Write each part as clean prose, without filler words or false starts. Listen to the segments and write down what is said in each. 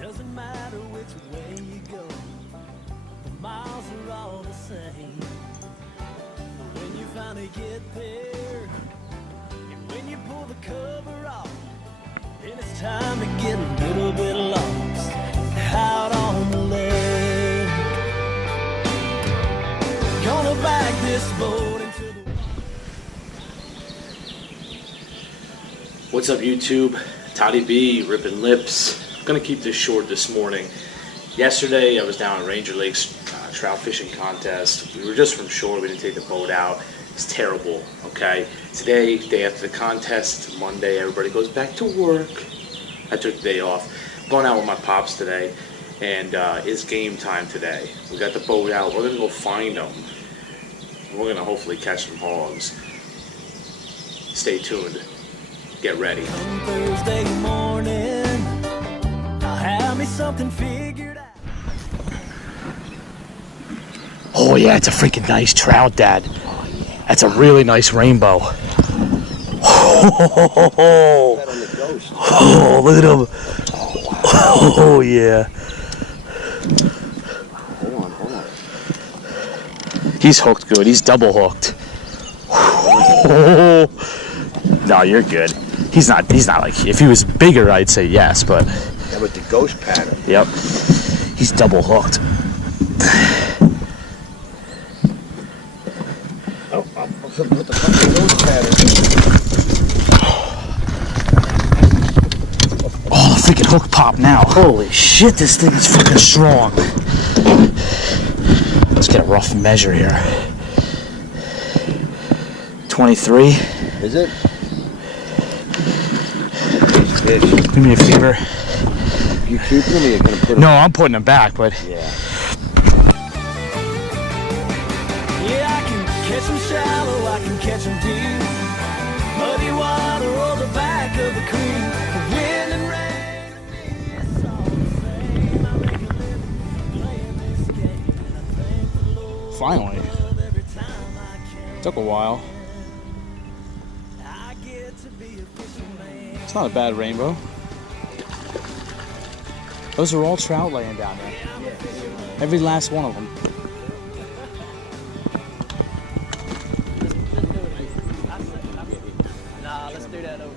Doesn't matter which way you go, the miles are all the same. But when you finally get there, and when you pull the cover off, then it's time to get a little bit lost out on the lake. Gonna back this boat into the... What's up, YouTube? Toddy B, Rippin Lips. I'm gonna keep this short this morning. Yesterday I was down at Ranger Lake's trout fishing contest. We were just from shore, we didn't take the boat out. It's terrible, okay? Today, day after the contest, Monday, everybody goes back to work. I took the day off. Going out with my pops today, and it's game time today. We got the boat out, we're gonna go find them. We're gonna hopefully catch some hogs. Stay tuned. Get ready. Come Thursday morning, I'll have me something figured out. Oh yeah, it's a freaking nice trout, Dad. That's a really nice rainbow. Oh, look at him. Oh yeah. Hold on. He's hooked good. He's double hooked. No, you're good. He's not like, if he was bigger, I'd say yes, but. Yeah, with the ghost pattern. Yep. He's double hooked. Oh, with the fucking ghost pattern. Oh, the freaking hook popped now. Holy shit, this thing is fucking strong. Let's get a rough measure here. 23. Is it? Give me a fever. You keeping them or you're gonna put them? No, I'm putting them back, but. Yeah. Yeah, I can catch them shallow, I can catch them deep. Muddy water or the back of the creek. The wind and rain, it's all the same. I make a living playing this game, and I thank the Lord. Finally. Every time I can. Took a while. I get to be a fisherman. It's not a bad rainbow. Those are all trout laying down there. Every last one of them. Nah, let's do that over.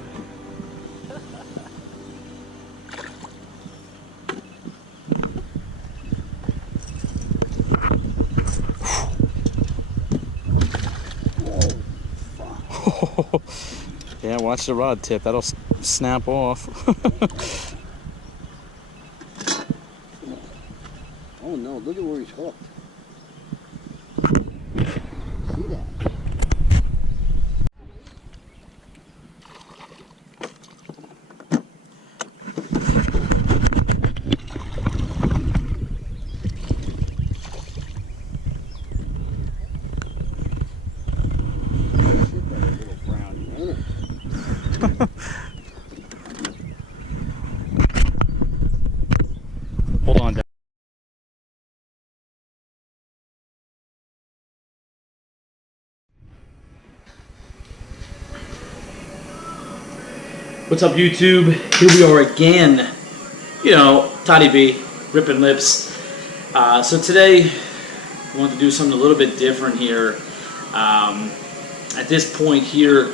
Yeah, watch the rod tip. That'll snap off. Oh no, look at where he's hooked. See that? Hold on, Dad. What's up, YouTube? Here we are again. You know, Toddy B, Rippin Lips. So today, I want to do something a little bit different here. At this point here,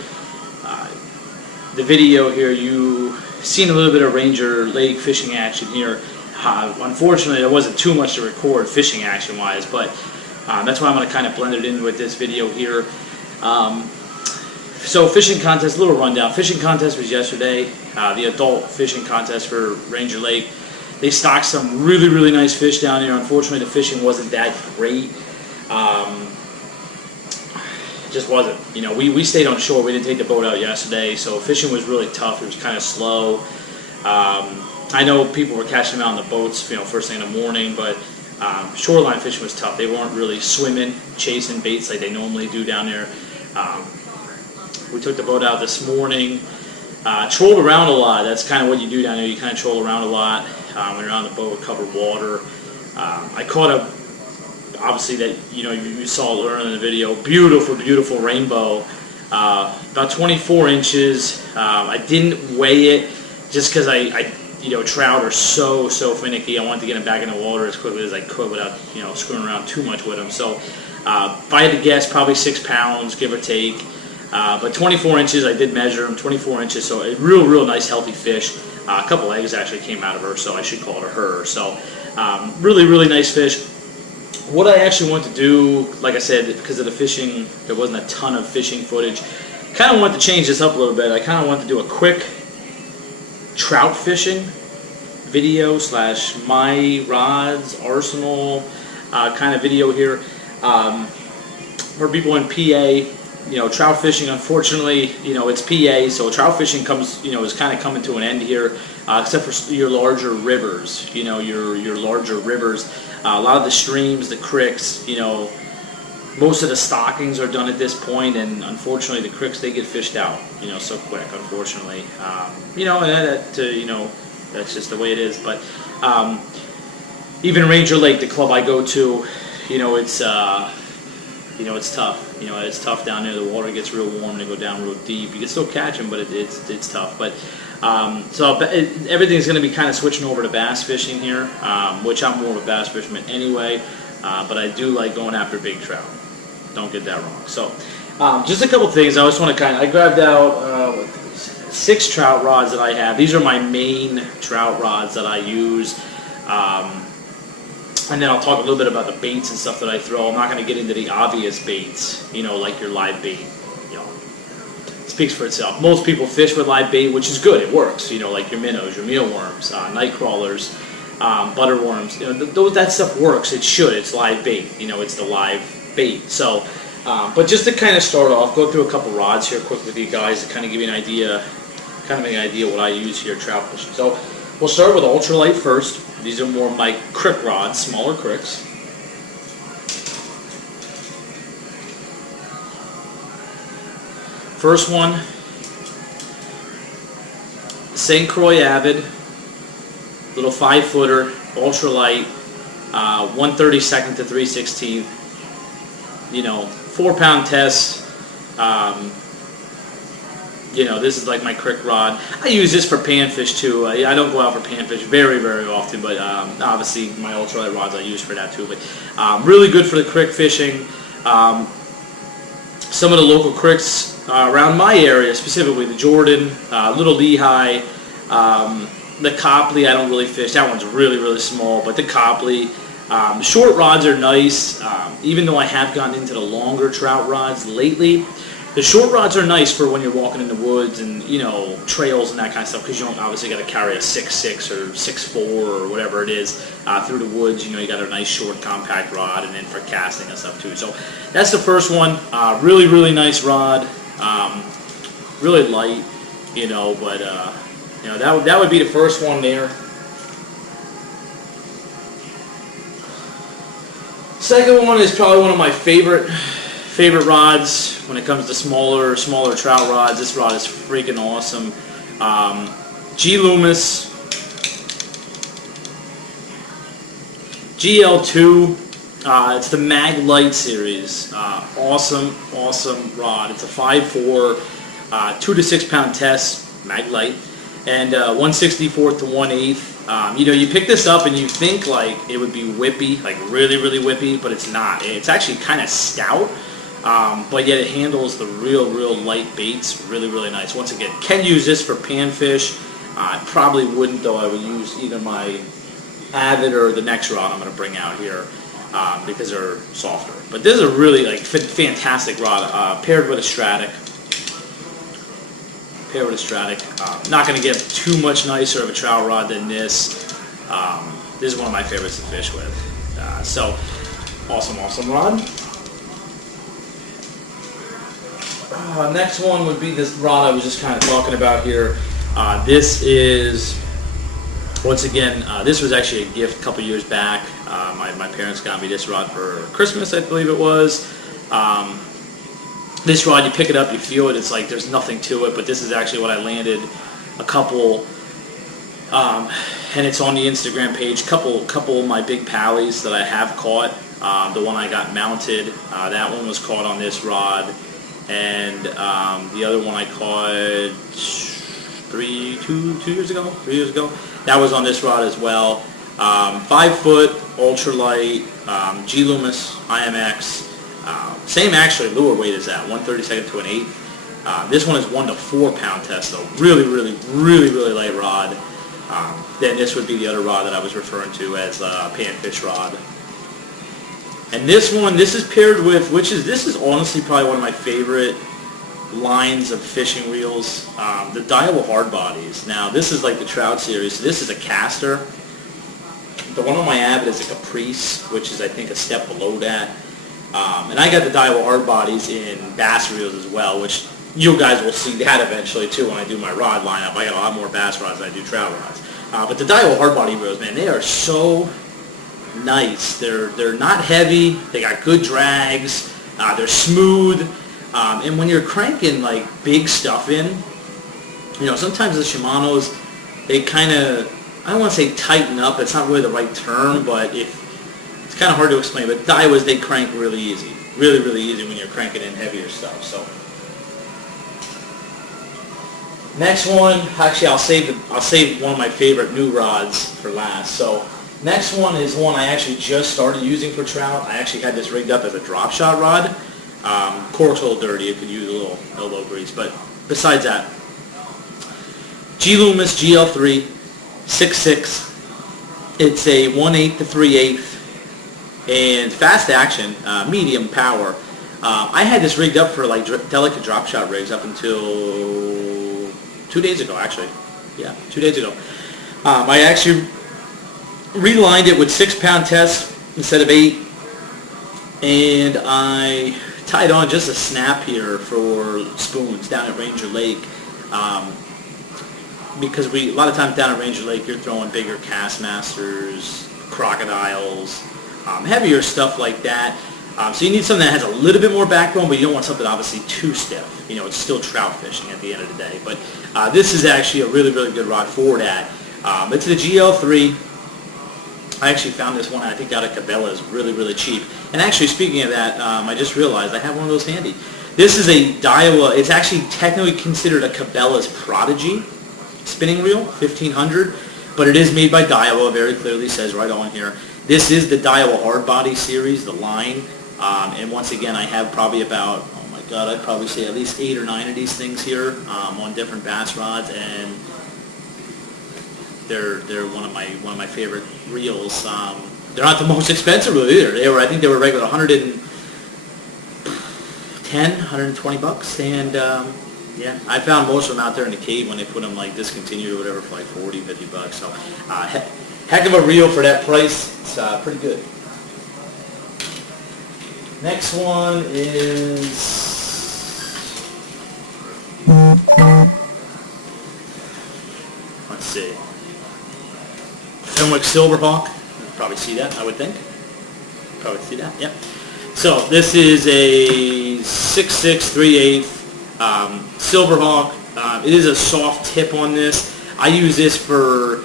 the video here, you've seen a little bit of Ranger Lake fishing action here. Unfortunately, there wasn't too much to record fishing action-wise, but that's why I'm going to kind of blend it in with this video here. So fishing contest, a little rundown. Fishing contest was yesterday, the adult fishing contest for Ranger Lake. They stocked some really, really nice fish down here. Unfortunately, the fishing wasn't that great. It just wasn't. You know, we stayed on shore. We didn't take the boat out yesterday, so fishing was really tough. It was kind of slow. I know people were catching them out on the boats, you know, first thing in the morning, but shoreline fishing was tough. They weren't really swimming, chasing baits like they normally do down there. We took the boat out this morning, trolled around a lot. That's kind of what you do down there. You kind of troll around a lot when you're on the boat with covered water. I caught a, obviously that, you know, you saw it earlier in the video, beautiful, beautiful rainbow, about 24 inches. I didn't weigh it just because trout are so finicky. I wanted to get them back in the water as quickly as I could without screwing around too much with them. So if I had to guess, probably 6 pounds, give or take. But 24 inches, I did measure them, 24 inches, so a real nice healthy fish. A couple eggs actually came out of her, so I should call it a her. So really nice fish. What I actually want to do, like I said, because of the fishing, there wasn't a ton of fishing footage. Kind of want to change this up a little bit. I kind of want to do a quick trout fishing video / my rods arsenal kind of video here. For people in PA, trout fishing, unfortunately, it's PA, so trout fishing comes, is kind of coming to an end here, except for your larger rivers, your larger rivers. A lot of the streams, the creeks, most of the stockings are done at this point, and unfortunately the creeks, they get fished out, so quick, unfortunately. That's just the way it is. But even Ranger Lake, the club I go to, it's tough. It's tough down there. The water gets real warm. They go down real deep. You can still catch them, but it's tough. But everything's going to be kind of switching over to bass fishing here, which I'm more of a bass fisherman anyway. But I do like going after big trout. Don't get that wrong. So just a couple things. I just want to I grabbed out 6 trout rods that I have. These are my main trout rods that I use. And then I'll talk a little bit about the baits and stuff that I throw. I'm not going to get into the obvious baits, like your live bait. It speaks for itself. Most people fish with live bait, which is good. It works. Like your minnows, your mealworms, night crawlers, butterworms. That stuff works. It should. It's live bait. It's the live bait. So, but just to kind of start off, go through a couple rods here quick with you guys to kind of give you an idea, what I use here trout fishing. So we'll start with ultralight first. These are more my crick rods, smaller cricks. First one, St. Croix Avid, little 5-footer, ultralight, 1/32 to 3/16. 4-pound test. This is like my crick rod. I use this for panfish too. I don't go out for panfish very often, but obviously my ultralight rods I use for that too. But really good for the crick fishing. Some of the local cricks around my area, specifically the Jordan, Little Lehigh, the Copley, I don't really fish. That one's really small, but the Copley. Short rods are nice, even though I have gotten into the longer trout rods lately. The short rods are nice for when you're walking in the woods and, trails and that kind of stuff, because you don't obviously got to carry a 6'6" or 6'4" or whatever it is through the woods. You got a nice short compact rod, and then for casting and stuff too. So that's the first one. Really nice rod. Really light, but that would be the first one there. Second one is probably one of my favorite rods when it comes to smaller trout rods. This rod is freaking awesome. G. Loomis GL2. It's the Mag Light series. Awesome rod. It's a 5'4", 2 to 6 pound test, Mag Light, and 1/64 to 1/8. You pick this up and you think like it would be whippy, like really whippy, but it's not. It's actually kind of stout, but yet it handles the real light baits really nice. Once again, can use this for panfish. I probably wouldn't though. I would use either my Avid or the next rod I'm going to bring out here because they're softer. But this is a really fantastic rod paired with a Stratic. Not going to get too much nicer of a trout rod than this. This is one of my favorites to fish with. So, awesome rod. Next one would be this rod I was just kind of talking about here. This is, once again, this was actually a gift a couple years back. My parents got me this rod for Christmas, I believe it was. This rod, you pick it up, you feel it, it's like there's nothing to it, but this is actually what I landed a couple, and it's on the Instagram page, couple of my big pallies that I have caught. The one I got mounted, that one was caught on this rod, and the other one I caught 2 years ago, 3 years ago. That was on this rod as well. 5 foot, ultralight, G Loomis, IMX. Same actually lure weight as that, 1/32 to an 1/8. This one is 1 to 4 pound test though. Really light rod. Then this would be the other rod that I was referring to as a panfish rod. And this one, this is paired with, this is honestly probably one of my favorite lines of fishing reels, the Daiwa hard bodies. Now this is like the Trout series, so this is a caster. The one on my Avid is a Caprice, which is I think a step below that. And I got the Daiwa hard bodies in bass reels as well, which you guys will see that eventually too when I do my rod lineup. I got a lot more bass rods than I do trout rods. But the Daiwa hard body reels, man, they are so nice. They're not heavy. They got good drags. They're smooth. And when you're cranking like big stuff in, you know, sometimes the Shimano's, they kind of, I don't want to say tighten up. It's not really the right term, but it's kind of hard to explain. But Daiwas, they crank really easy. Really easy when you're cranking in heavier stuff. So next one, actually I'll save one of my favorite new rods for last. So next one is one I actually just started using for trout. I actually had this rigged up as a drop shot rod. Cork's a little dirty. It could use a little elbow grease. But besides that, G Loomis GL3 6.6. It's a 1/8 to 3/8 and fast action, medium power. I had this rigged up for like delicate drop shot rigs up until 2 days ago, actually. Yeah, 2 days ago. I actually relined it with 6 pound test instead of 8, and I tied on just a snap here for spoons down at Ranger Lake. Because a lot of times down at Ranger Lake, you're throwing bigger Castmasters, crocodiles, heavier stuff like that. So you need something that has a little bit more backbone, but you don't want something obviously too stiff. You know, it's still trout fishing at the end of the day. But this is actually a really good rod for that. It's the GL3. I actually found this one, I think, out of Cabela's, really cheap. And actually, speaking of that, I just realized I have one of those handy. This is a Daiwa. It's actually technically considered a Cabela's Prodigy spinning reel, 1500, but it is made by Daiwa. Very clearly says right on here. This is the Daiwa hard body series, the line. And once again, I have probably about, oh my God, I'd probably say at least 8 or 9 of these things here on different bass rods, and they're one of my favorite reels. They're not the most expensive reel either. I think they were regular $110, $120, and yeah, I found most of them out there in the cave when they put them like discontinued or whatever for like $40, $50. So heck of a reel for that price. It's pretty good. Next one is let's see, Fenwick Silverhawk. You can probably see that, I would think. Probably see that, yep. So this is a 6.6 3/8 Silverhawk. It is a soft tip on this. I use this for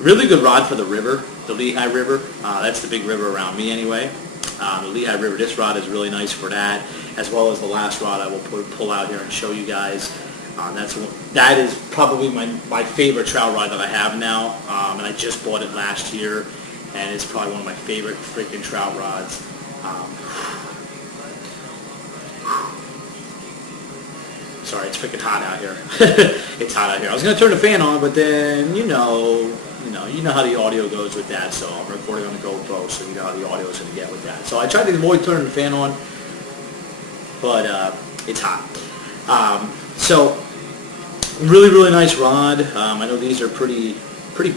really good rod for the river, the Lehigh River. That's the big river around me anyway. The Lehigh River, this rod is really nice for that, as well as the last rod I will pull out here and show you guys. That is probably my favorite trout rod that I have now, and I just bought it last year, and it's probably one of my favorite freaking trout rods. Sorry, it's freaking hot out here. It's hot out here. I was going to turn the fan on, but then you know how the audio goes with that. So I'm recording on the GoPro, so you know how the audio is going to get with that. So I tried to avoid turning the fan on, but it's hot. So really nice rod. I know these are pretty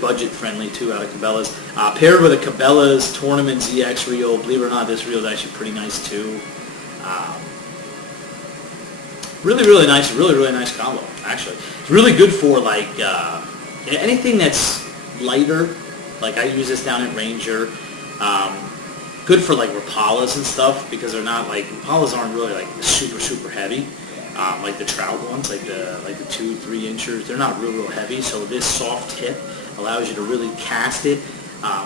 budget friendly too, out of Cabela's. Paired with a Cabela's Tournament ZX reel. Believe it or not, this reel is actually pretty nice too. Really nice combo, actually. It's really good for like anything that's lighter. Like I use this down at Ranger. Good for like Rapalas and stuff, because they're not like, Rapalas aren't really like super heavy. Like the trout ones, like the 2-3 inchers, they're not real heavy. So this soft tip allows you to really cast it.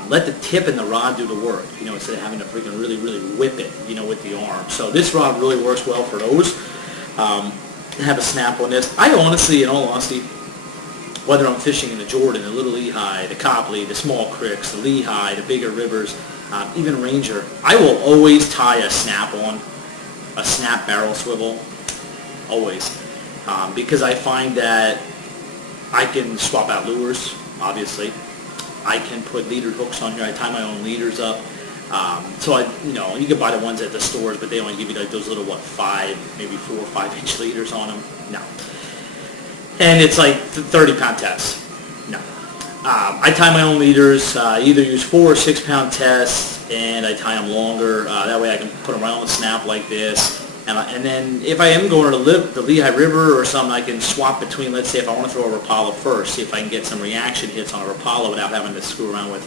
Let the tip and the rod do the work, you know, instead of having to freaking really whip it, you know, with the arm. So this rod really works well for those. have a snap on this. I honestly, in all honesty, whether I'm fishing in the Jordan, the Little Lehigh, the Copley, the small creeks, the Lehigh, the bigger rivers, even Ranger, I will always tie a snap on, a snap barrel swivel, always, because I find that I can swap out lures, obviously. I can put leader hooks on here. I tie my own leaders up. So you can buy the ones at the stores, but they only give you like those little, 5, maybe 4 or 5 inch leaders on them. No. And it's like 30-pound tests. No. I tie my own leaders, either use 4 or 6 pound tests, and I tie them longer. That way I can put them right on the snap like this. And then if I am going to the Lehigh River or something, I can swap between, let's say if I want to throw a Rapala first, see if I can get some reaction hits on a Rapala without having to screw around with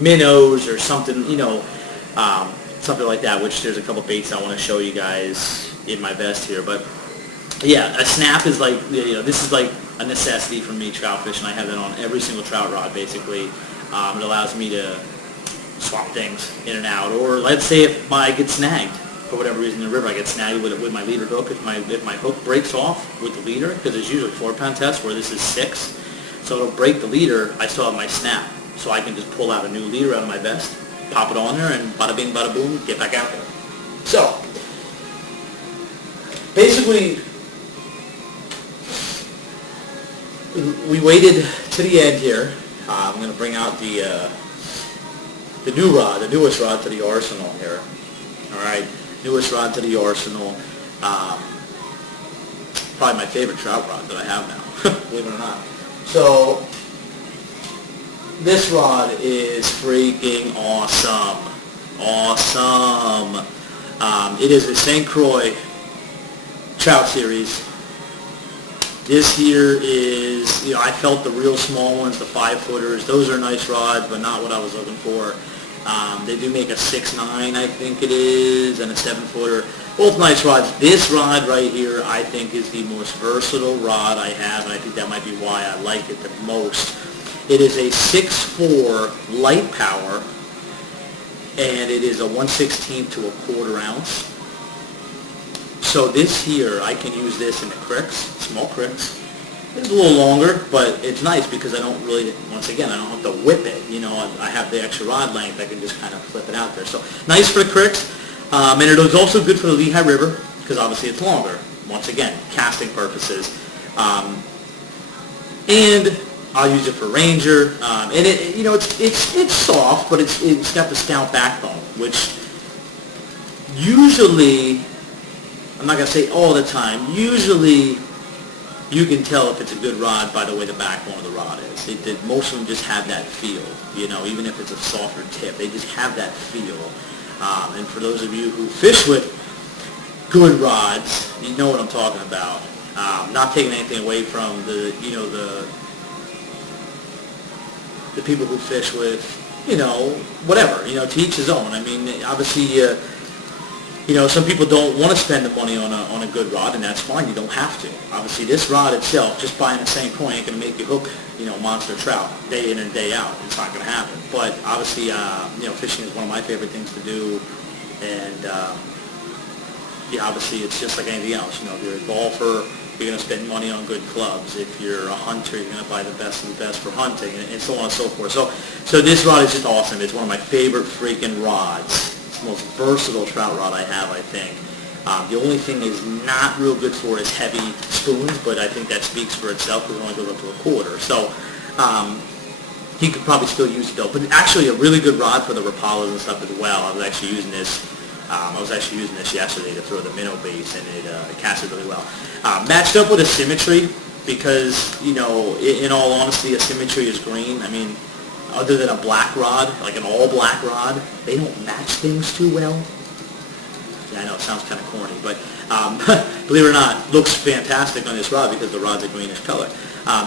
minnows or something, something like that, which there's a couple baits I want to show you guys in my vest here. But yeah, a snap is like, this is like a necessity for me trout fishing. I have that on every single trout rod basically. It allows me to swap things in and out. Or let's say if I get snagged for whatever reason in the river, I get snagged with my leader hook. If my hook breaks off with the leader, because it's usually 4-pound test where this is 6, so it'll break the leader, I still have my snap. So I can just pull out a new leader out of my vest, pop it on there, and bada bing, bada boom, get back out there. So, basically, we waited to the end here. I'm going to bring out the new rod, the newest rod to the arsenal here. All right, newest rod to the arsenal. Probably my favorite trout rod that I have now, believe it or not. So, this rod is freaking awesome. Awesome. It is a St. Croix Trout Series. This here is, I felt the real small ones, the 5-footers. Those are nice rods, but not what I was looking for. They do make a 6.9, I think it is, and a 7-footer. Both nice rods. This rod right here, I think, is the most versatile rod I have, and I think that might be why I like it the most. It is a 6.4 light power, and it is a 1/16 to a 1/4 ounce. So this here, I can use this in the cricks, small cricks. It's a little longer, but it's nice because I don't really, once again, I don't have to whip it. I have the extra rod length. I can just kind of flip it out there. So nice for the cricks, and it is also good for the Lehigh River because obviously it's longer. Once again, casting purposes, and I'll use it for Ranger, and it's soft, but it's got the stout backbone, which usually, I'm not gonna say all the time, usually you can tell if it's a good rod by the way the backbone of the rod is. Most of them just have that feel, even if it's a softer tip, they just have that feel. And for those of you who fish with good rods, you know what I'm talking about. Not taking anything away from the people who fish with, whatever, to each his own. I mean, obviously, some people don't want to spend the money on a good rod, and that's fine. You don't have to. Obviously, this rod itself, just buying the same coin, ain't going to make you hook, monster trout day in and day out. It's not going to happen. But obviously, fishing is one of my favorite things to do, and obviously, it's just like anything else. If you're a golfer, you're going to spend money on good clubs. If you're a hunter, you're going to buy the best of the best for hunting, and so on and so forth. So this rod is just awesome. It's one of my favorite freaking rods. It's the most versatile trout rod I have, I think. The only thing is not real good for is heavy spoons, but I think that speaks for itself because it only goes up to a 1/4. So he could probably still use it though. But actually a really good rod for the Rapalas and stuff as well. I was actually using this yesterday to throw the minnow baits, and it casted really well. Matched up with a Symmetry because, in all honesty, a Symmetry is green. I mean, other than a black rod, like an all black rod, they don't match things too well. Yeah, I know it sounds kind of corny, but believe it or not, looks fantastic on this rod because the rod's a greenish color.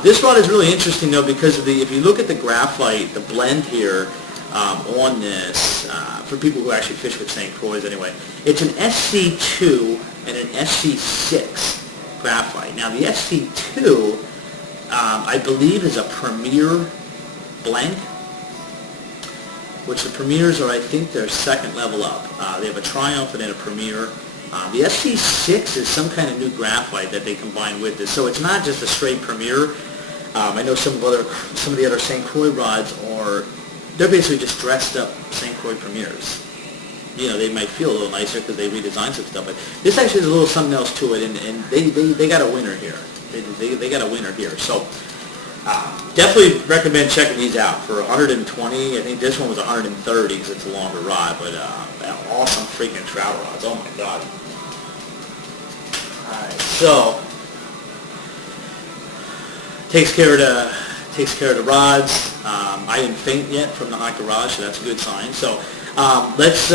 This rod is really interesting though because of if you look at the graphite, the blend here on this, for people who actually fish with St. Croix anyway, it's an SC2 and an SC6 graphite. Now the SC2, I believe, is a Premier blend, which the Premiers are, I think, their second level up. They have a Triumph and then a Premier, The SP6 is some kind of new graphite that they combine with this, so it's not just a straight Premier. I know some of the other St. Croix rods they're basically just dressed up St. Croix Premiers. You know, they might feel a little nicer because they redesigned some stuff, but this actually has a little something else to it, and they got a winner here. They got a winner here. So definitely recommend checking these out for 120. I think this one was 130 because it's a longer rod, but awesome freaking trout rods. Oh my god. All right, so takes care of the rods. I didn't faint yet from the hot garage, so that's a good sign. So let's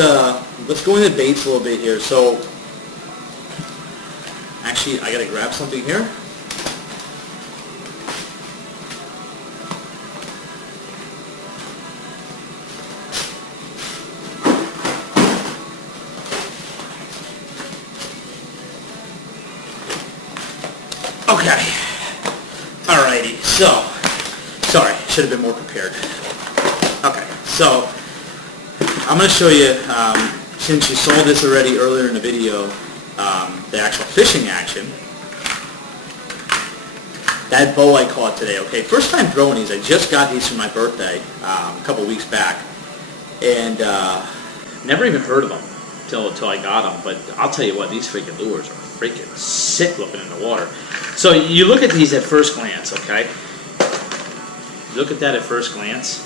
go into baits a little bit here. So actually, I gotta grab something here. Okay. Alrighty. So, sorry, should have been more prepared. Okay. So, I'm going to show you, since you saw this already earlier in the video, the actual fishing action. That bow I caught today, okay? First time throwing these. I just got these for my birthday a couple weeks back. And never even heard of them until I got them. But I'll tell you what, these freaking lures are freaking sick looking in the water. So you look at these at first glance, okay? You look at that at first glance,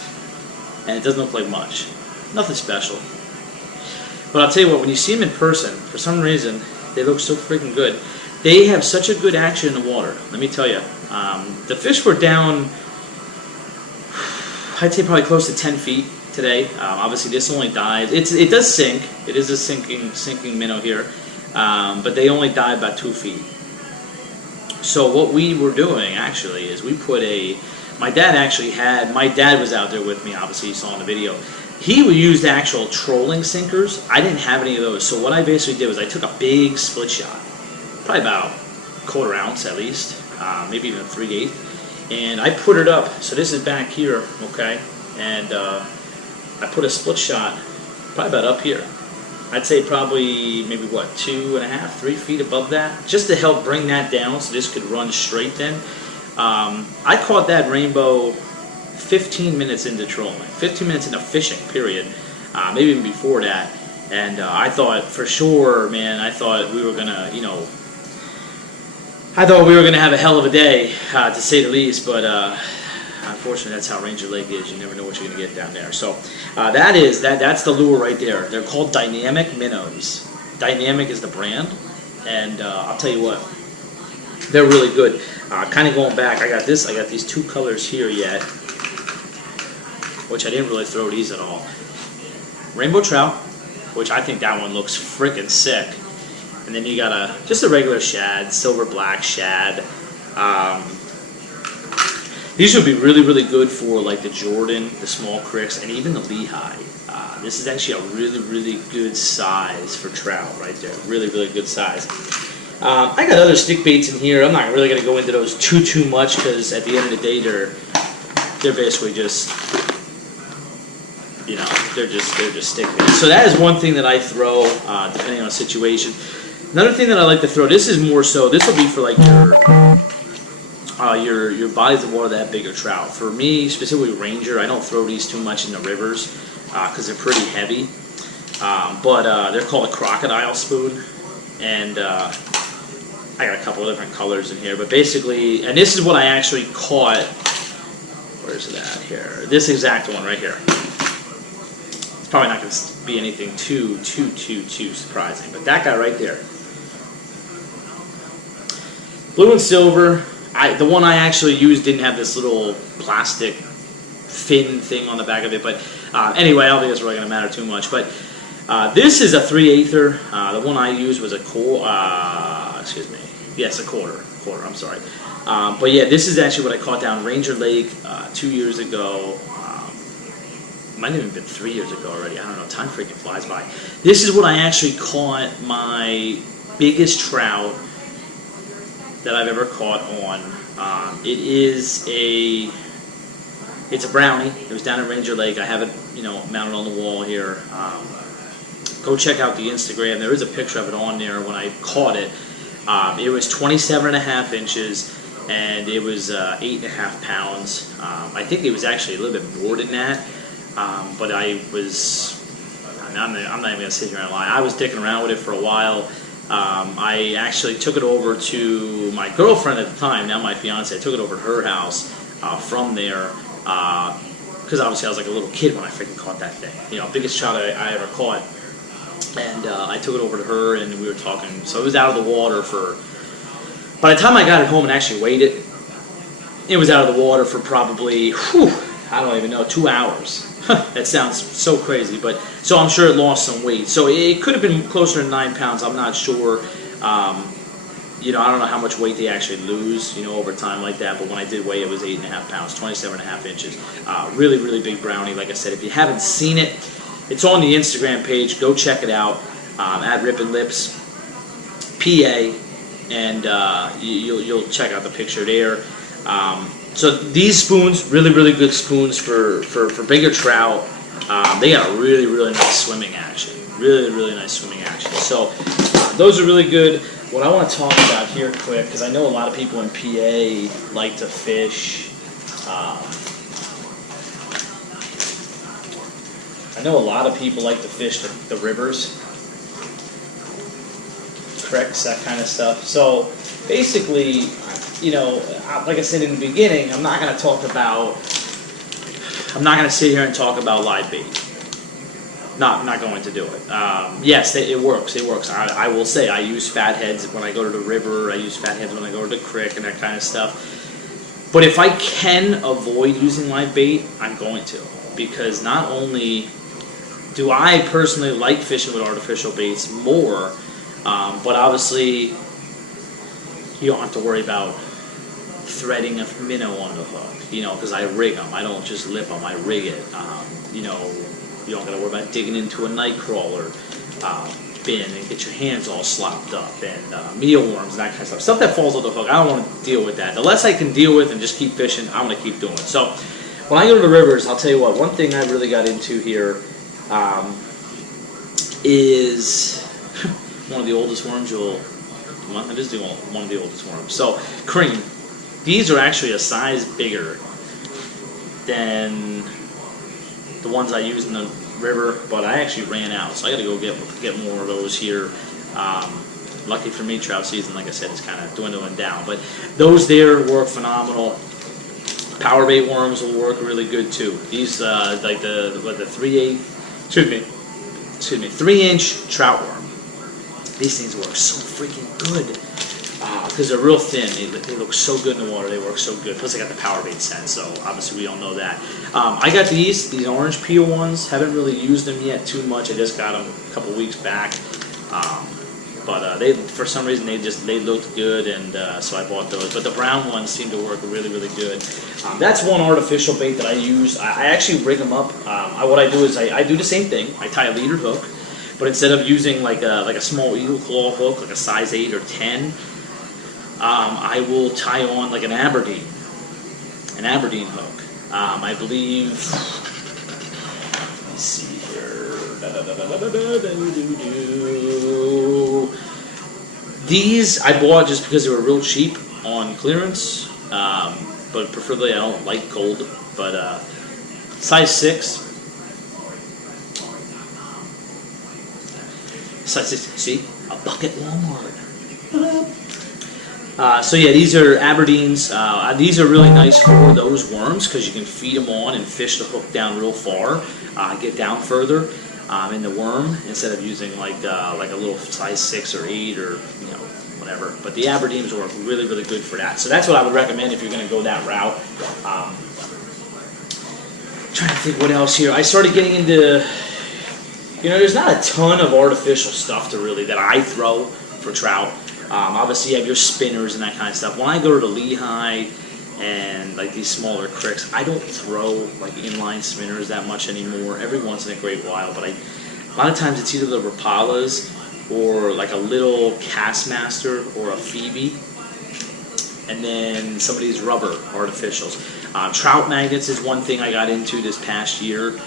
and it doesn't look like much. Nothing special. But I'll tell you what, when you see them in person, for some reason, they look so freaking good. They have such a good action in the water. Let me tell you. The fish were down, I'd say probably close to 10 feet today. Obviously, this only dives. It does sink. It is a sinking minnow here. But they only dive about 2 feet. So what we were doing, actually, is we put my dad was out there with me, obviously you saw in the video. He used actual trolling sinkers. I didn't have any of those. So what I basically did was I took a big split shot, probably about a quarter ounce at least, maybe even a 3/8, and I put it up. So this is back here, okay, and I put a split shot probably about up here. I'd say probably maybe 2.5, 3 feet above that, just to help bring that down so this could run straight then. I caught that rainbow 15 minutes into trolling, 15 minutes into fishing, period, maybe even before that. And I thought for sure, man, I thought we were gonna, have a hell of a day, to say the least. But unfortunately, that's how Ranger Lake is. You never know what you're gonna get down there. So that's the lure right there. They're called Dynamic Minnows. Dynamic is the brand, and I'll tell you what, they're really good. Kind of going back, I got these two colors here yet, which I didn't really throw these at all. Rainbow trout, which I think that one looks freaking sick. And then you got just a regular shad, silver black shad. These would be really, really good for like the Jordan, the small cricks, and even the Lehigh. This is actually a really, really good size for trout right there. Really, really good size. I got other stick baits in here. I'm not really going to go into those too much because at the end of the day, they're basically just, they're just stick baits. So that is one thing that I throw depending on the situation. Another thing that I like to throw, this is more so, this will be for like your bodies of water that have bigger trout. For me, specifically Ranger, I don't throw these too much in the rivers because they're pretty heavy. But they're called a crocodile spoon, and I got a couple of different colors in here. But basically, and this is what I actually caught. Where's it at here? This exact one right here. It's probably not going to be anything too surprising, but that guy right there. Blue and silver. The one I actually used didn't have this little plastic fin thing on the back of it, but anyway, I don't think it's really going to matter too much. But this is a 3/8er. The one I used was a quarter. I'm sorry. But yeah, this is actually what I caught down Ranger Lake 2 years ago. Might have even been 3 years ago already. I don't know. Time freaking flies by. This is what I actually caught my biggest trout that I've ever caught on. It's a brownie. It was down at Ranger Lake. I have it, mounted on the wall here. go check out the Instagram. There is a picture of it on there when I caught it. It was 27.5 inches, and it was 8.5 pounds. I think it was actually a little bit more than that, but I'm not even going to sit here and lie. I was dicking around with it for a while. I actually took it over to my girlfriend at the time, now my fiance. I took it over to her house from there, because obviously I was like a little kid when I freaking caught that thing. You know, biggest trout I ever caught. And I took it over to her, and we were talking. So it was out of the water for, by the time I got it home and actually weighed it, it was out of the water for probably, I don't even know, 2 hours. That sounds so crazy, but so I'm sure it lost some weight. So it could have been closer to 9 pounds. I'm not sure. You know, I don't know how much weight they actually lose, you know, over time like that. But when I did weigh it, was 8.5 pounds, 27.5 inches. Really, really big brownie. Like I said, if you haven't seen it, it's on the Instagram page. Go check it out at Rippin Lips, PA, and you'll check out the picture there. So these spoons, really, really good spoons for bigger trout. They got a really, really nice swimming action. Really, really nice swimming action. So those are really good. What I want to talk about here quick, because I know a lot of people in PA like to fish. I know a lot of people like to fish the rivers, creeks, that kind of stuff. So basically, you know, like I said in the beginning, I'm not going to sit here and talk about live bait. I'm not going to do it. Yes, it works. It works. I will say I use fat heads when I go to the river. I use fat heads when I go to the creek and that kind of stuff. But if I can avoid using live bait, I'm going to. Because not only do I personally like fishing with artificial baits more, but obviously you don't have to worry about threading a minnow on the hook, you know, because I rig them. I don't just lip them, I rig it. You know, you don't got to worry about digging into a night crawler bin and get your hands all slopped up, and mealworms and that kind of stuff. Stuff that falls on the hook, I don't want to deal with that. The less I can deal with and just keep fishing, I want to keep doing it. So when I go to the rivers, I'll tell you what, one thing I really got into here is one of the oldest worms it is one of the oldest worms. So cream. These are actually a size bigger than the ones I use in the river, but I actually ran out, so I got to go get more of those here. Lucky for me, trout season, like I said, is kind of dwindling down, but those there work phenomenal. Power bait worms will work really good too. These like the 3-inch trout worm. These things work so freaking good. Because they're real thin. They look so good in the water. They work so good. Plus, I got the power bait scent, so obviously we all know that. I got these orange peel ones. Haven't really used them yet too much. I just got them a couple weeks back. But they, for some reason, they looked good, and so I bought those. But the brown ones seem to work really, really good. That's one artificial bait that I use. I actually rig them up. What I do is I do the same thing. I tie a leader hook, but instead of using like a small eagle claw hook, like a size 8 or 10, I will tie on like an Aberdeen hook. I believe, let me see here. These I bought just because they were real cheap on clearance, but preferably I don't like gold, but size 6. Size 6, see? A bucket Walmart. So yeah, these are Aberdeens. These are really nice for those worms because you can feed them on and fish the hook down real far, get down further in the worm instead of using like a little size 6 or 8 or whatever. But the Aberdeens work really, really good for that. So that's what I would recommend if you're going to go that route. Trying to think what else here. I started getting into, there's not a ton of artificial stuff that I throw for trout. Obviously, you have your spinners and that kind of stuff. When I go to the Lehigh and like these smaller creeks, I don't throw like inline spinners that much anymore. Every once in a great while, but a lot of times it's either the Rapalas or like a little Castmaster or a Phoebe, and then some of these rubber artificials. Trout magnets is one thing I got into this past year.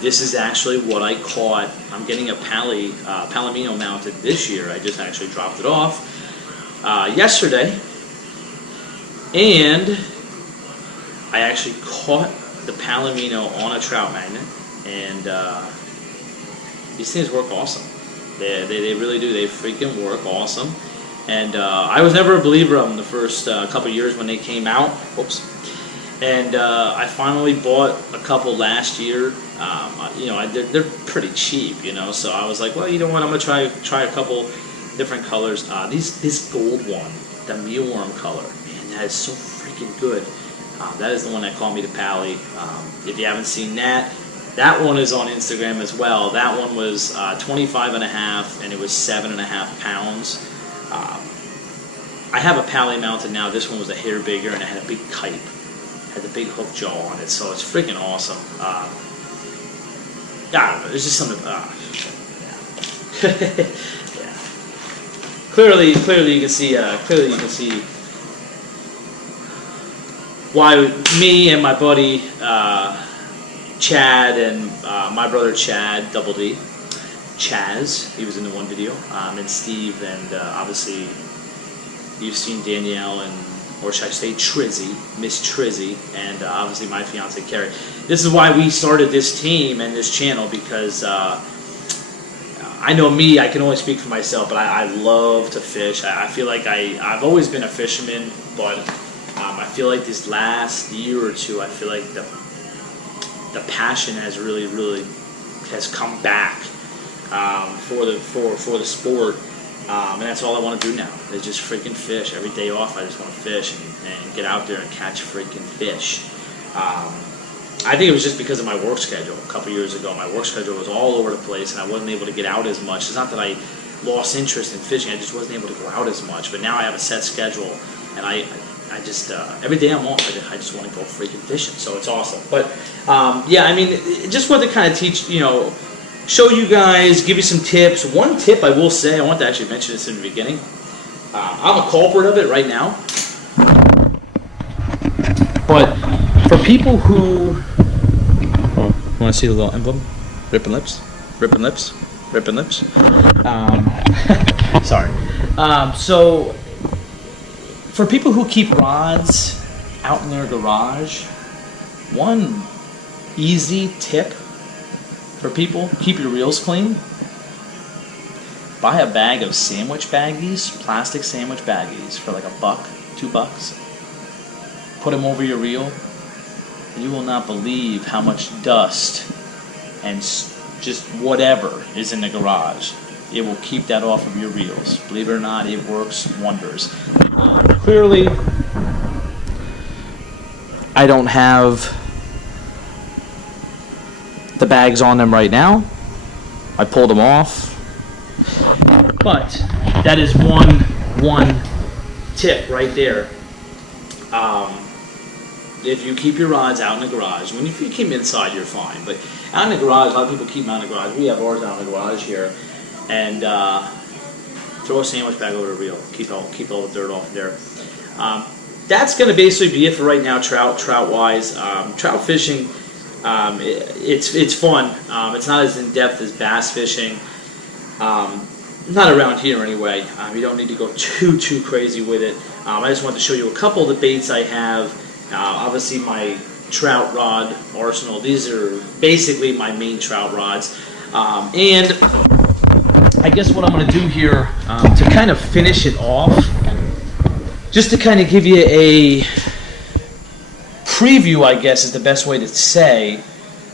This is actually what I caught. I'm getting a Palomino mounted this year. I just actually dropped it off yesterday, and I actually caught the Palomino on a trout magnet, and these things work awesome. They really do. They freaking work awesome. And I was never a believer of them the first couple years when they came out. Oops. And I finally bought a couple last year. They're pretty cheap, So I was like, well, you know what? I'm gonna try a couple different colors. This gold one, the mealworm color, man, that is so freaking good. That is the one that caught me to Pally. If you haven't seen that one is on Instagram as well. That one was 25 and a half, and it was 7.5 pounds. I have a Pally mounted now. This one was a hair bigger, and it had a big kite. Had the big hook jaw on it, so it's freaking awesome. I don't know. There's just something. Yeah. Clearly you can see. Why me and my buddy Chad and my brother Chad, Double D, Chaz, he was in the one video, and Steve, and obviously you've seen Danielle and, or should I say Trizzy, Miss Trizzy, and obviously my fiance Carrie. This is why we started this team and this channel, because I know me, I can only speak for myself, but I love to fish. I feel like I've always been a fisherman, but I feel like this last year or two, I feel like the passion has really has come back for the sport. And that's all I want to do now, is just freaking fish. Every day off, I just want to fish and get out there and catch freaking fish. I think it was just because of my work schedule. A couple years ago, my work schedule was all over the place, and I wasn't able to get out as much. It's not that I lost interest in fishing, I just wasn't able to go out as much. But now I have a set schedule, and I just, every day I'm off, I just want to go freaking fishing, so it's awesome. But, just want to kind of teach, show you guys, give you some tips. One tip I will say, I want to actually mention this in the beginning. I'm a culprit of it right now. But for people who... want to see the little emblem? Rippin' lips? Rippin' lips? Rippin' lips? Sorry. So, for people who keep rods out in their garage, one easy tip for people, keep your reels clean. Buy a bag of sandwich baggies, plastic sandwich baggies for like $1, $2. Put them over your reel. You will not believe how much dust and just whatever is in the garage. It will keep that off of your reels. Believe it or not, it works wonders. Clearly, I don't have the bags on them right now. I pulled them off. But that is one tip right there. If you keep your rods out in the garage, when you keep them inside, you're fine. But out in the garage, a lot of people keep them out in the garage. We have ours out in the garage here. And throw a sandwich bag over the reel. Keep all the dirt off there. That's going to basically be it for right now, trout-wise. Trout fishing, it's fun. It's not as in-depth as bass fishing. Not around here anyway. You don't need to go too crazy with it. I just wanted to show you a couple of the baits I have. Obviously my trout rod arsenal. These are basically my main trout rods. And I guess what I'm going to do here to kind of finish it off, just to kind of give you a preview, I guess is the best way to say,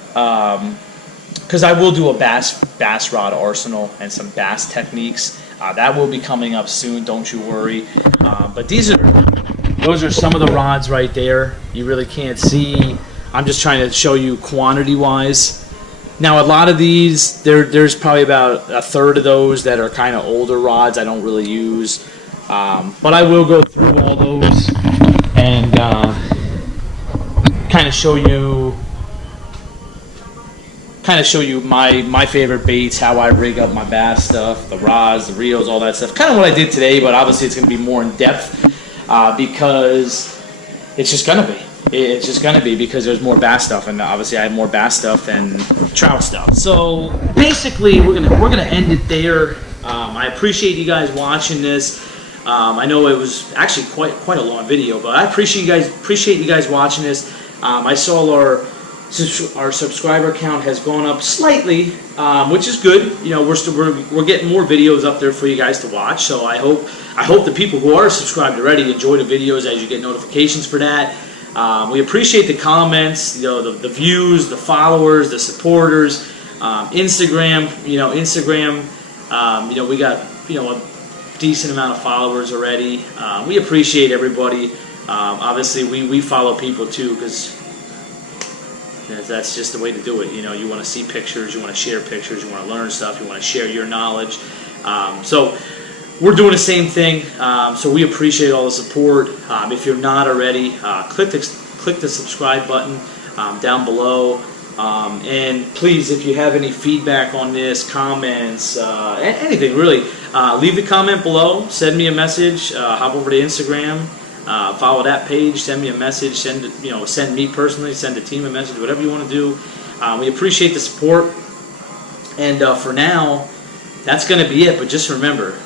because I will do a bass rod arsenal and some bass techniques. That will be coming up soon, don't you worry. But those are some of the rods right there. You really can't see. I'm just trying to show you quantity-wise. Now, a lot of these, there's probably about a third of those that are kind of older rods I don't really use. But I will go through all those and kind of show you my favorite baits, how I rig up my bass stuff, the rods, the reels, all that stuff. Kind of what I did today, but obviously it's going to be more in depth because it's just going to be. It's just gonna be because there's more bass stuff, and obviously I have more bass stuff than trout stuff. So basically, we're gonna end it there. I appreciate you guys watching this. I know it was actually quite a long video, but I appreciate you guys watching this. I saw our subscriber count has gone up slightly, which is good. You know, we're getting more videos up there for you guys to watch. So I hope the people who are subscribed already enjoy the videos as you get notifications for that. We appreciate the comments, you know, the views, the followers, the supporters. Instagram, you know, we got a decent amount of followers already. We appreciate everybody. Obviously, we follow people too because that's just the way to do it. You know, you want to see pictures, you want to share pictures, you want to learn stuff, you want to share your knowledge. So we're doing the same thing. So we appreciate all the support. If you're not already, click the subscribe button down below. And please, if you have any feedback on this, comments, anything really, leave the comment below. Send me a message. Hop over to Instagram. Follow that page. Send me a message. Send me personally. Send the team a message. Whatever you want to do. We appreciate the support. And for now, that's going to be it. But just remember,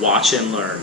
watch and learn.